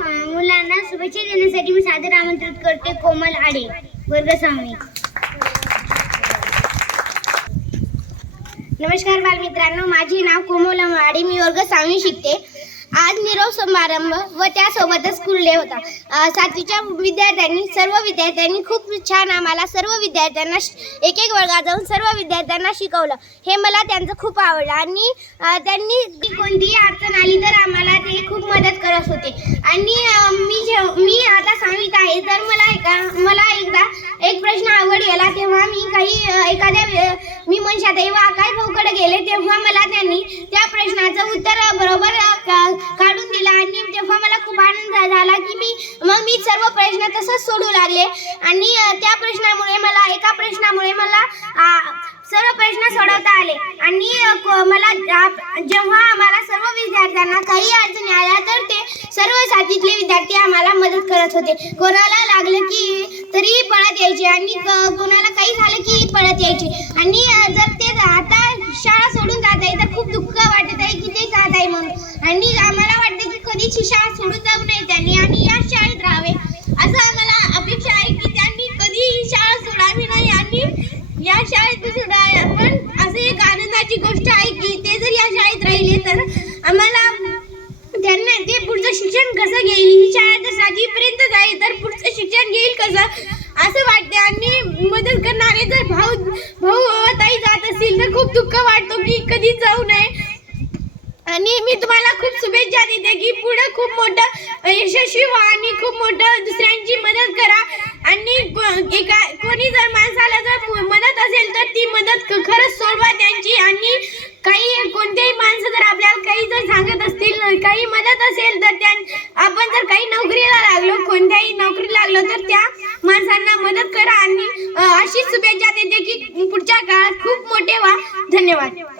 मुलांना शुभेच्छा देण्यासाठी मी सादर आमंत्रित करते कोमल आडे वर्ग सहावी. नमस्कार बालमित्रांनो माझे नाव कोमल आडे मी वर्ग सहावी शिकते. आज निरोप समारंभ व त्यासोबतच स्कूल डे होता सातवीच्या विद्यार्थ्यांनी सर्व विद्यार्थ्यांनी खूप छान आम्हाला सर्व विद्यार्थ्यांना एक एक वर्गात जाऊन सर्व विद्यार्थ्यांना शिकवलं. हे मला त्यांचं खूप आवडलं आणि त्यांनी कोणतीही अडचण आली तर आम्हाला ते खूप मदत करत होते आणि अ, मी जेव मी आता सहावीत ऐका मला एकदा एक प्रश्न आवड गेला तेव्हा मी काही एखाद्या मी मनशाताई व आकाश भाऊकडे गेले? तेव्हा मला त्यांनी त्या प्रश्नाचं उत्तर बरोबर काढून दिलं. आणि तेव्हा मला खूप आनंद झाला की मी मग मी सर्व प्रश्न तसंच सोडू लागले. आणि त्या प्रश्नामुळे मला एका प्रश्नामुळे मला सर्व प्रश्न सोडवता आले. आणि मला जेव्हा आम्हाला सर्व विद्यार्थ्यांना काही अडचणी आल्या तर ते सर्व साथीतले विद्यार्थी आम्हाला मदत करत होते. कोणाला लागलं की तरीही पळत यायचे आणि कोणाला काही झालं की पळत यायचे. आणि जर ते आता शाळा सोडून जात आहे तर खूप दुःख वाटत आहे की ते जात आहे म्हणून. आणि आम्हाला वाटतं की कधीच ही शाळा सोडून जाऊ नये त्यांनी आणि या शाळेत राहावे. असं आम्हाला अपेक्षा आहे की त्यांनी कधी ही शाळा सोडावी नाही आणि या शाळेत सोडावे पण असं एक आनंदाची गोष्ट आहे की ते जर या शाळेत राहिले तर आम्हाला त्यांना ते पुढचं शिक्षण कसं घेईल ही शाळा जर सातवीपर्यंत जाईल तर पुढचं शिक्षण घेईल कसं असं वाटते आणि मदत करणारे जर भाऊ भाऊ व ताई जात असतील तर खूप दुःख वाटतो की कधी जाऊ नये. आणि मी तुम्हाला खूप शुभेच्छा देते की पुढे खूप मोठं यशस्वी व्हा आणि खूप मोठं दुसऱ्यांची मदत करा. आणि एका कोणी जर माणसाला जर मदत असेल तर ती मदत खरंच सोडवा त्यांची. आणि काही कोणतेही माणसं जर आपल्याला काही जर सांगत असतील काही मदत असेल तर त्या धन्यवाद